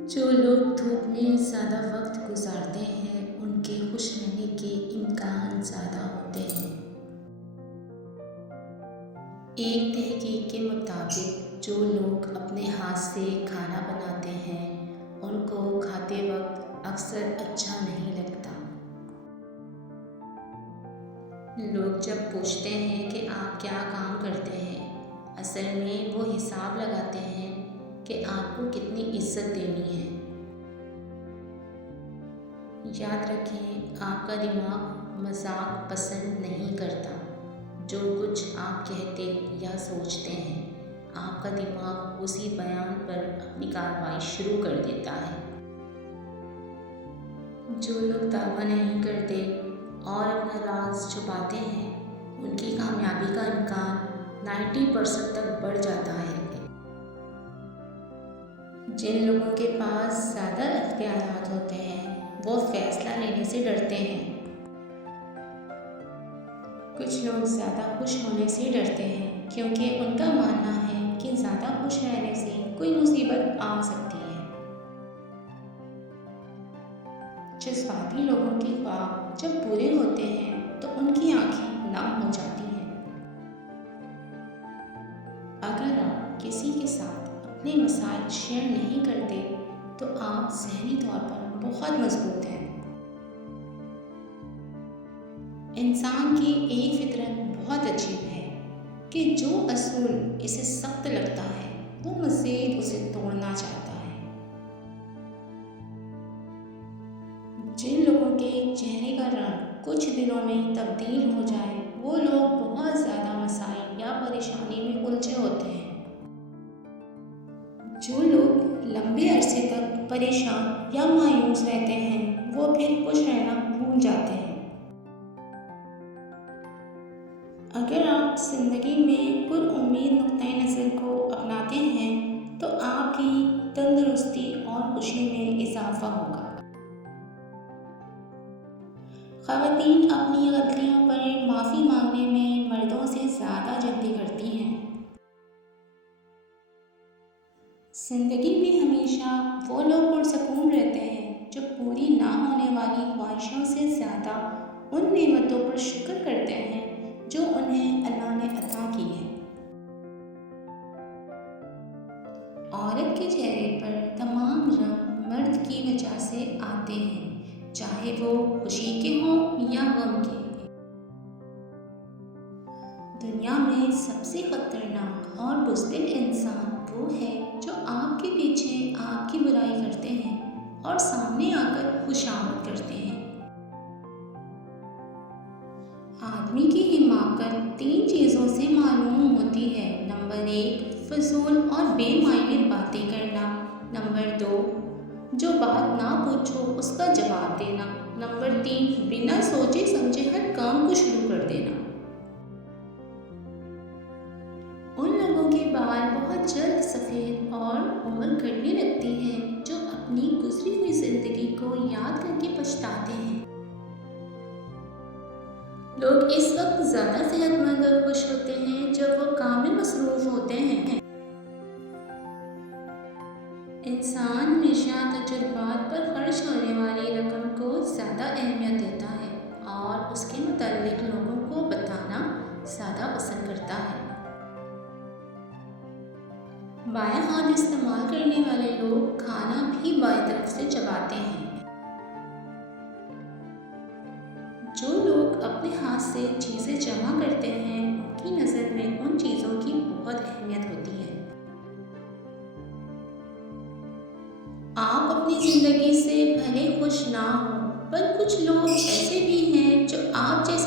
جو لوگ دھوپ میں زیادہ وقت گزارتے ہیں ان کے خوش رہنے کے امکان زیادہ ہوتے ہیں۔ ایک تحقیق کے مطابق جو لوگ اپنے ہاتھ سے کھانا بناتے ہیں ان کو کھاتے وقت اکثر اچھا نہیں لگتا۔ لوگ جب پوچھتے ہیں کہ آپ کیا کام کرتے ہیں، اصل میں وہ حساب لگاتے ہیں کہ آپ کو کتنی عزت دینی ہے۔ یاد رکھیں، آپ کا دماغ مذاق پسند نہیں کرتا۔ جو کچھ آپ کہتے یا سوچتے ہیں، آپ کا دماغ اسی بیان پر اپنی کارروائی شروع کر دیتا ہے۔ جو لوگ دعویٰ نہیں کرتے اور اپنا راز چھپاتے ہیں ان کی کامیابی کا امکان 90% تک بڑھ جاتا ہے۔ جن لوگوں کے پاس زیادہ اختیارات ہوتے ہیں وہ فیصلہ لینے سے ڈرتے ہیں۔ کچھ لوگ زیادہ خوش ہونے سے ڈرتے ہیں کیونکہ ان کا ماننا ہے کہ زیادہ خوش رہنے سے کوئی مصیبت آ سکتی ہے۔ جذباتی لوگوں کے خواب جب پورے ہوتے ہیں تو ان کی آنکھیں نم ہو جاتی ہیں۔ اگر آپ کسی کے ساتھ اپنے مسائل شیئر نہیں کرتے تو آپ ذہنی طور پر بہت مضبوط ہیں۔ انسان کی ایک فطرت بہت عجیب ہے کہ جو اصول اسے سخت لگتا ہے وہ مزید اسے توڑنا چاہتا ہے۔ جن لوگوں کے چہرے کا رنگ کچھ دنوں میں تبدیل ہو جائے وہ لوگ بہت زیادہ مسائل یا پریشانی میں الجھے ہوتے ہیں۔ جو لوگ لمبے عرصے تک پریشان یا مایوس رہتے ہیں وہ پھر خوش رہنا بھول جاتے ہیں۔ اگر آپ زندگی میں پر امید نقطۂ نظر کو اپناتے ہیں تو آپ کی تندرستی اور خوشی میں اضافہ ہوگا۔ خواتین اپنی غلطیوں پر معافی مانگنے میں مردوں سے زیادہ جلدی کرتی ہیں۔ زندگی میں ہمیشہ وہ لوگ پرسکون رہتے ہیں جو پوری نہ ہونے والی خواہشوں سے زیادہ ان نعمتوں پر شکر کرتے ہیں جو انہیں اللہ نے عطا کی ہے۔ عورت کے چہرے پر تمام رنگ مرد کی وجہ سے آتے ہیں، چاہے وہ خوشی کے ہوں یا غم کے۔ دنیا میں سب سے خطرناک اور بزدل انسان وہ ہے جو آپ کے پیچھے آپ کی برائی کرتے ہیں اور سامنے آ کر خوشامد کرتے ہیں۔ آدمی کی حماقت 3 چیزوں سے معلوم ہوتی ہے۔ نمبر 1، فضول اور بے معنی باتیں کرنا۔ نمبر 2، جو بات نہ پوچھو اس کا جواب دینا۔ نمبر 3، بنا سوچے سمجھے ہر کام کو شروع کر دینا۔ ان لوگوں کے بال بہت جلد سفید اور عمر گھٹنے لگتی ہے جو اپنی گزری ہوئی زندگی کو یاد کر کے پچھتاتے ہیں۔ لوگ اس وقت زیادہ صحت مند اور خوش ہوتے ہیں جب وہ کام میں مصروف ہوتے ہیں۔ انسان ہمیشہ تجربات پر خرچ ہونے والی رقم کو زیادہ اہمیت دیتا ہے اور اس کے متعلق لوگوں کو بتانا زیادہ پسند کرتا ہے۔ بایاں ہاتھ استعمال کرنے والے لوگ کھانا بھی بائیں طرف سے چباتے ہیں۔ جو لوگ اپنے ہاتھ سے چیزیں جمع کرتے ہیں ان کی نظر میں ان چیزوں کی بہت اہمیت ہوتی ہے۔ آپ اپنی زندگی سے بھلے خوش نہ ہوں پر کچھ لوگ ایسے بھی ہیں جو آپ جیسے